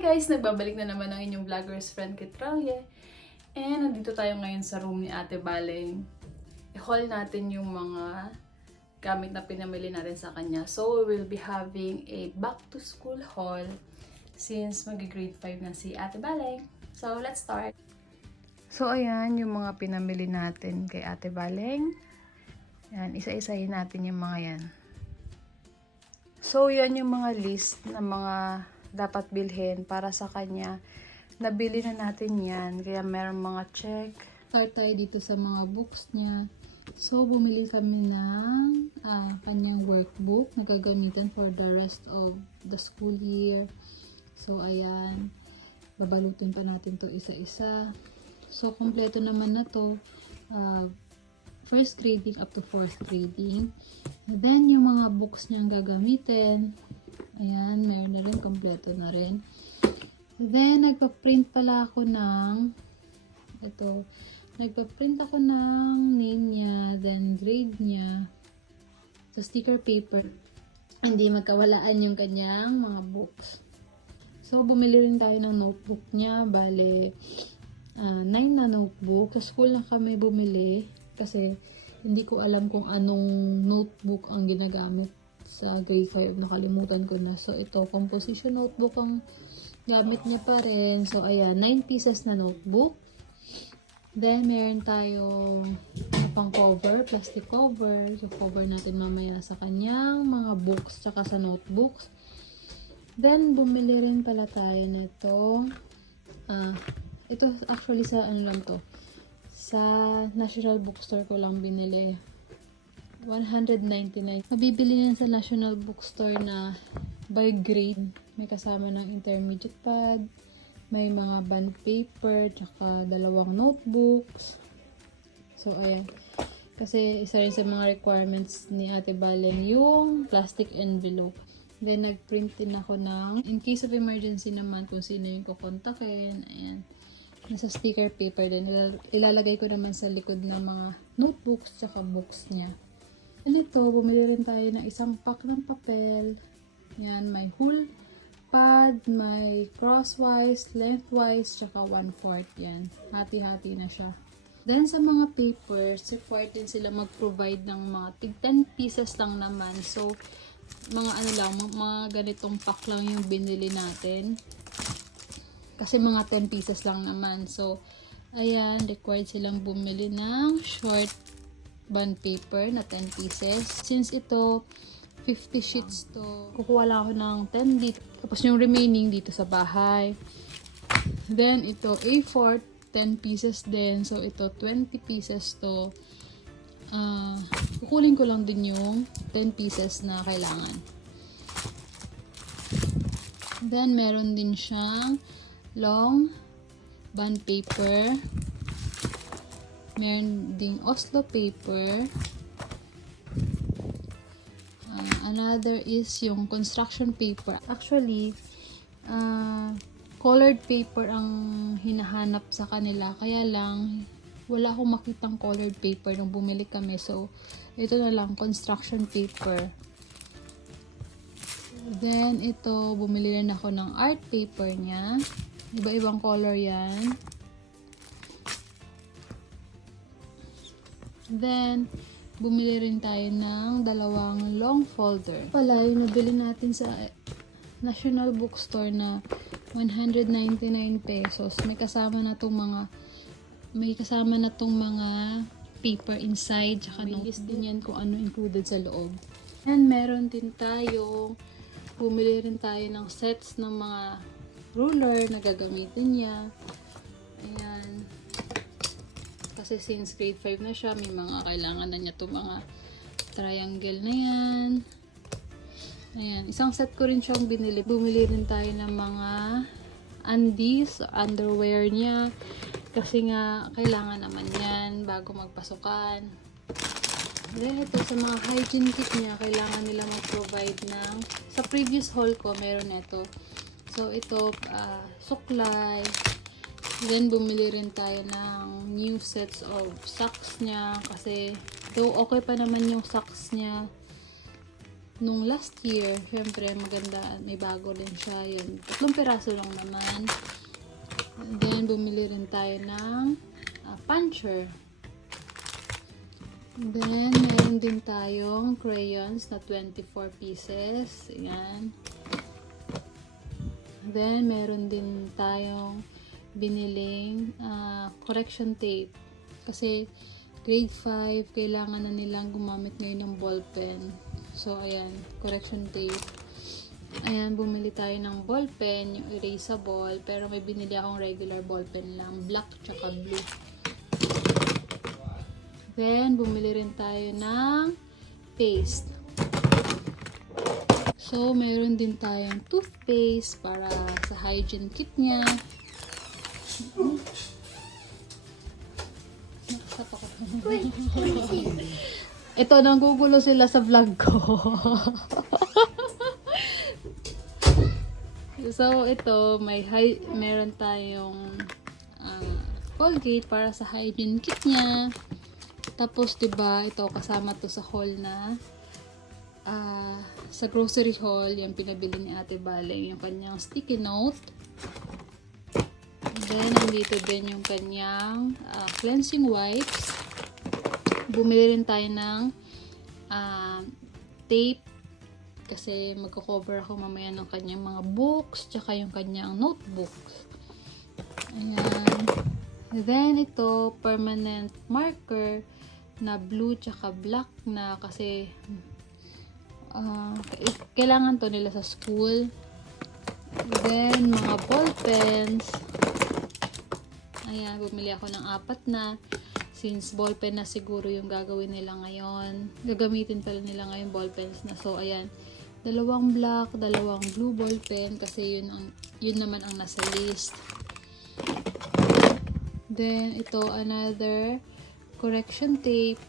guys! Nagbabalik na naman ang inyong vlogger's friend Kitralye. And nandito tayo ngayon sa room ni Ate Baleng. I-haul natin yung mga gamit na pinamili natin sa kanya. So, we will be having a back to school haul since mag-grade 5 na si Ate Baleng. So, let's start! So, ayan yung mga pinamili natin kay Ate Baleng. Yan, isa-isahin natin yung mga yan. So, yan yung mga list na mga dapat bilhin para sa kanya. Nabili na natin yan. Kaya meron mga check. Start tayo dito sa mga books niya. So, bumili kami ng kanyang workbook na gagamitin for the rest of the school year. So, ayan. Babalutin pa natin to isa-isa. So, kompleto naman na to. First grading up to fourth grading. And then, yung mga books niyang gagamitin. Ayan, meron na rin. Kompleto na rin. And then, nagpa-print pala ako ng ito. Nagpa-print ako ng name niya, then grade niya. So, sticker paper. Hindi magkawalaan yung kanyang mga books. So, bumili rin tayo ng notebook niya. Bale, 9 na notebook. Sa school na kami bumili. Kasi, hindi ko alam kung anong notebook ang ginagamit sa grade 5. Nakalimutan ko na. So, ito, composition notebook ang gamit niya pa rin. So, ayan, 9 pieces na notebook. Then, meron tayong pang cover, plastic cover. So, cover natin mamaya sa kanyang mga books tsaka sa notebooks. Then, bumili rin pala tayo nito. Ito, actually, sa ano lang to. Sa National Bookstore ko lang binili. 199. Mabibili yan sa National Bookstore na by grade. May kasama ng intermediate pad, may mga bond paper, tsaka 2 notebooks. So, ayan. Kasi isa rin sa mga requirements ni Ate Baleng yung plastic envelope. Then, nag-print din ako ng, in case of emergency naman, kung sino yung kukontakin. Ayan. Nasa sticker paper din. Ilalagay ko naman sa likod ng mga notebooks tsaka books niya. And ito, bumili rin tayo ng isang pack ng papel. Yan, may whole pad, may crosswise, lengthwise, tsaka 1/4 yan. Hati-hati na siya. Then, sa mga papers, required din sila mag-provide ng mga 10 pieces lang naman. So, mga ano lang, mga ganitong pack lang yung binili natin. Kasi mga 10 pieces lang naman. So, ayan, required silang bumili ng short bond paper na 10 pieces. Since ito, 50 sheets to, kukuha lang ako ng 10 dito. Tapos yung remaining dito sa bahay. Then, ito, A4, 10 pieces din. So, ito, 20 pieces to. Kukulin ko lang din yung 10 pieces na kailangan. Then, meron din siyang long bond paper. Meron ding Oslo paper. Another is yung construction paper. Actually, colored paper ang hinahanap sa kanila. Kaya lang, wala akong makitang colored paper nung bumili kami. So, ito na lang, construction paper. Then, ito, bumili rin ako ng art paper niya. Iba-ibang color yan. Then, bumili rin tayo ng 2 long folder. Pala, yung nabili natin sa National Bookstore na 199 pesos. May kasama na tong mga paper inside, tsaka list din yan kung ano included sa loob. And meron din tayo, bumili rin tayo ng sets ng mga ruler na gagamitin niya. Ayan. Kasi since grade 5 na siya, may mga kailangan na niya itong mga triangle na yan. Ayan. Isang set ko rin siyang binili. Bumili rin tayo ng mga undies, underwear niya. Kasi nga, kailangan naman yan bago magpasukan. Then ito, sa mga hygiene kit niya, kailangan nila mag-provide ng, sa previous haul ko, meron ito. So, ito, suklay. Then, bumili rin tayo ng new sets of socks niya. Kasi, though okay pa naman yung socks niya, nung last year. Syempre, maganda. May bago din siya. Yun. 3 piraso lang naman. And then, bumili rin tayo ng puncher. And then, meron din tayong crayons na 24 pieces. Ayan. Then, meron din tayong biniling correction tape. Kasi, grade 5, kailangan na nilang gumamit ngayon ng ballpen. So, ayan, correction tape. Ayan, bumili tayo ng ballpen, yung erasable, pero may binili akong regular ballpen lang, black tsaka blue. Then, bumili rin tayo ng paste. So, meron din tayong toothpaste para sa hygiene kit niya. Ito, nanggugulo sila sa vlog ko. So, ito, meron tayong Colgate para sa hygiene kit niya. Tapos, diba, ito, kasama to sa haul na sa grocery haul, yung pinabili ni Ate Bale, yung kanyang sticky note. Then, nandito din yung kanyang cleansing wipes. Bumili rin tayo ng tape kasi magko-cover ako mamaya ng kanyang mga books tsaka yung kanyang notebooks. Ayan. Then, ito, permanent marker na blue tsaka black na kasi kailangan to nila sa school. Then, mga ball pens. Ayan, bumili ako ng 4 na. Since ballpen na siguro yung gagawin nila ngayon. Gagamitin pala nila ngayon ballpens na. So, ayan. 2 black, 2 blue ballpen. Kasi yun naman ang nasa list. Then, ito, another correction tape.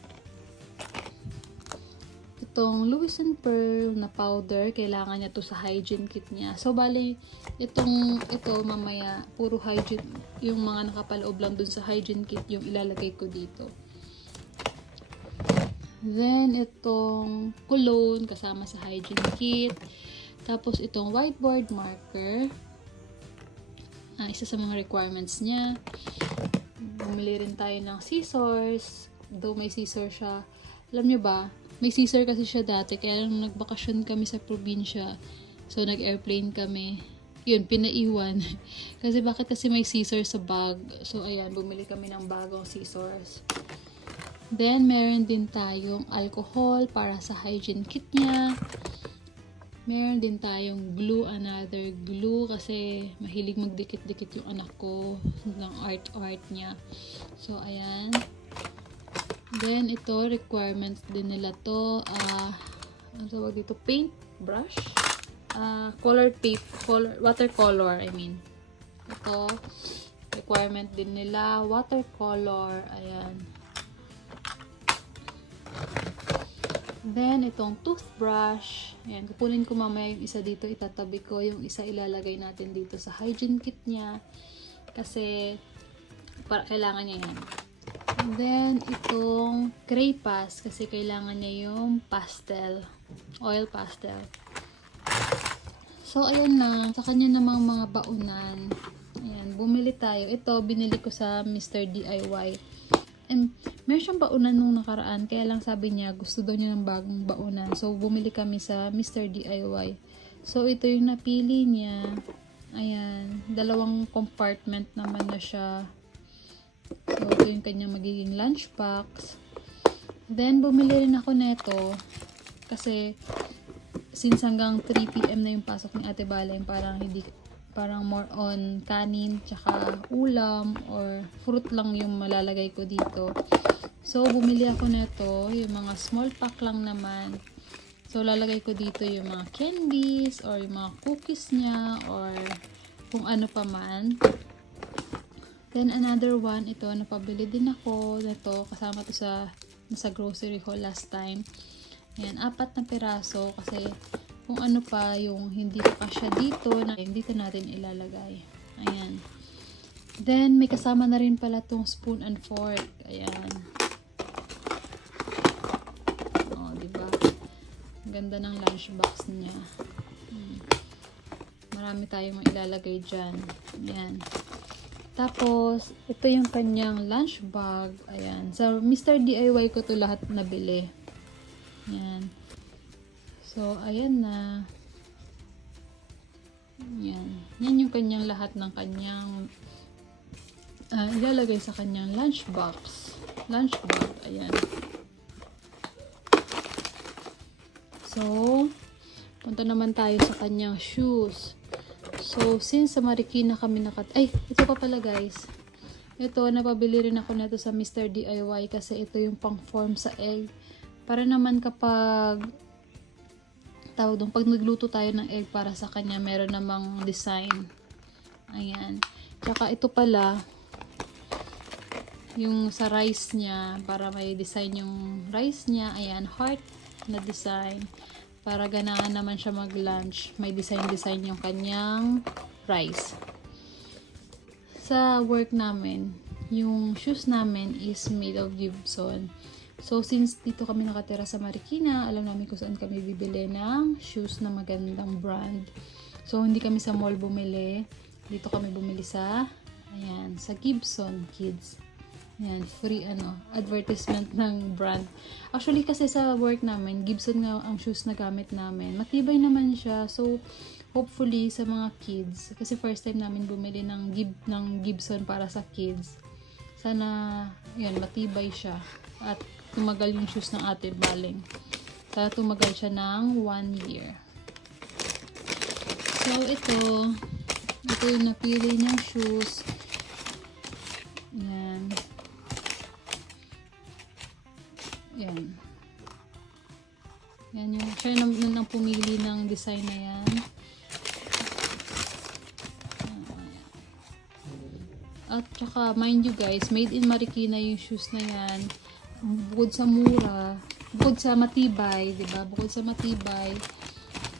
Itong Lewis & Pearl na powder, kailangan niya to sa hygiene kit niya. So, bali, ito mamaya, puro hygiene, yung mga nakapaloob lang dun sa hygiene kit, yung ilalagay ko dito. Then, itong cologne, kasama sa hygiene kit. Tapos, itong whiteboard marker. Isa sa mga requirements niya. Bumili rin tayo ng scissors. Though may scissors siya. Alam nyo ba, may scissor kasi siya dati, kaya nung nagbakasyon kami sa probinsya, so nag-airplane kami, yun, pinaiwan. Kasi bakit kasi may scissor sa bag? So, ayan, bumili kami ng bagong scissors. Then, meron din tayong alcohol para sa hygiene kit niya. Meron din tayong glue, another glue, kasi mahilig magdikit-dikit yung anak ko ng art niya. So, ayan. Then, ito, requirements din nila to. Ano tawag dito? Paint brush. Color tape. Watercolor, I mean. Ito, requirement din nila. Watercolor. Ayan. Then, itong toothbrush. Ayan, kukunin ko mamaya yung isa dito. Itatabi ko. Yung isa ilalagay natin dito sa hygiene kit niya. Kasi, kailangan niya yan. And then, itong crepas kasi kailangan niya yung pastel. Oil pastel. So, ayan lang. Sa kanya namang mga baunan. Ayan, bumili tayo. Ito, binili ko sa Mr. DIY. And, meron siyang baunan nung nakaraan. Kaya lang sabi niya, gusto daw niya ng bagong baunan. So, bumili kami sa Mr. DIY. So, ito yung napili niya. Ayan. 2 compartment naman na siya. So, ito yung kanyang magiging lunch box. Then, bumili rin ako neto. Kasi, since hanggang 3 PM na yung pasok ni Ate Bala, parang more on kanin, tsaka ulam, or fruit lang yung malalagay ko dito. So, bumili ako neto. Yung mga small pack lang naman. So, lalagay ko dito yung mga candies, or yung mga cookies niya, or kung ano pa man. Then, another one, ito, napabili din ako nito, kasama to sa grocery haul last time. Ayan, 4 na piraso, kasi kung ano pa yung hindi pa kasya dito, dito natin ilalagay. Ayan. Then, may kasama na rin pala tong spoon and fork. Ayan. O, diba? Ganda ng lunchbox niya. Marami tayong mailalagay dyan. Ayan. Tapos, ito yung kanyang lunch bag. Ayan. Sa Mr. DIY ko to lahat nabili. Ayan. So, ayan na. Ayan. Yan yung kanyang lahat ng kanyang ilalagay sa kanyang lunchbox. Lunch bag. Ayan. So, punta naman tayo sa kanyang shoes. So, since sa Marikina kami ito pa pala guys. Ito, napabili rin ako nito sa Mr. DIY kasi ito yung pang form sa egg. Para naman kapag pag nagluto tayo ng egg para sa kanya, meron namang design. Ayan. Tsaka ito pala, yung sa rice niya, para may design yung rice niya. Ayan, heart na design. Para ganahan naman siya mag-lunch. May design yung kanyang rice. Sa work namin, yung shoes namin is made of Gibson. So, since dito kami nakatira sa Marikina, alam namin kung saan kami bibili ng shoes na magandang brand. So, hindi kami sa mall bumili. Dito kami bumili sa Gibson Kids. Ayan, free advertisement ng brand. Actually, kasi sa work namin, Gibson nga ang shoes na gamit namin. Matibay naman siya. So, hopefully, sa mga kids, kasi first time namin bumili ng Gibson para sa kids. Sana, yan, matibay siya. At tumagal yung shoes ng Ate Baling. Sana tumagal siya ng 1 year. So, ito yung napili niyang shoes. Yan. Yan. Yan yung, siya nang pumili ng design na yan. At saka, mind you guys, made in Marikina yung shoes na yan. Bukod sa mura, bukod sa matibay, diba? Bukod sa matibay,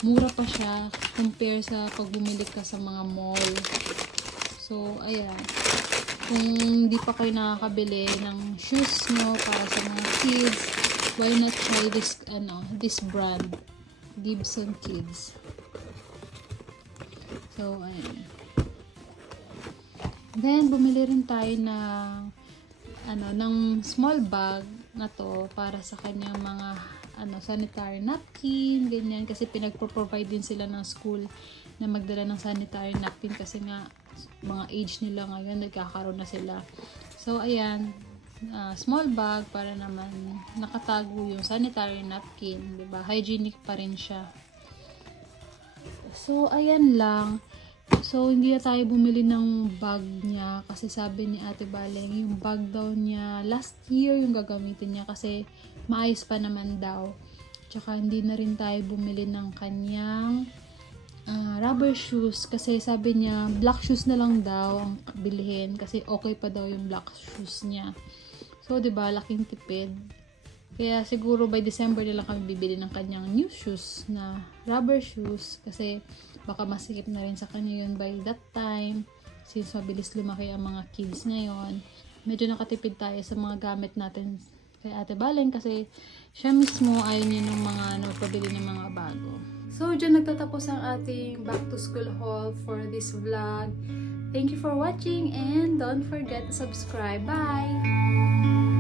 mura pa siya compare sa pag bumili ka sa mga mall. So, ayan. Kung hindi pa kayo nakakabili ng shoes nyo para sa mga kids, why not try this brand, Gibson Kids. So, ayan. Then, bumili rin tayo ng small bag na to para sa kanyang mga sanitary napkin, ganyan. Kasi pinagpo-provide din sila ng school na magdala ng sanitary napkin kasi nga mga age nila ngayon, nagkakaroon na sila. So, ayan, small bag para naman nakatago yung sanitary napkin, diba? Hygienic pa rin siya. So, ayan lang. So, hindi na tayo bumili ng bag niya kasi sabi ni Ate Baleng, yung bag daw niya, last year yung gagamitin niya kasi maayos pa naman daw. Tsaka, hindi na rin tayo bumili ng kanyang rubber shoes kasi sabi niya black shoes na lang daw ang bilhin kasi okay pa daw yung black shoes niya. So, 'di ba, laking tipid. Kaya siguro by December na lang kami bibili ng kanyang new shoes na rubber shoes kasi baka masikip na rin sa kanya yun by that time since mabilis lumaki ang mga kids ngayon. Medyo nakatipid tayo sa mga gamit natin kay Ate Baleng kasi siya mismo ayaw niya ng mga pabili ng mga bago. So, dyan nagtatapos ang ating back to school haul for this vlog. Thank you for watching and don't forget to subscribe. Bye!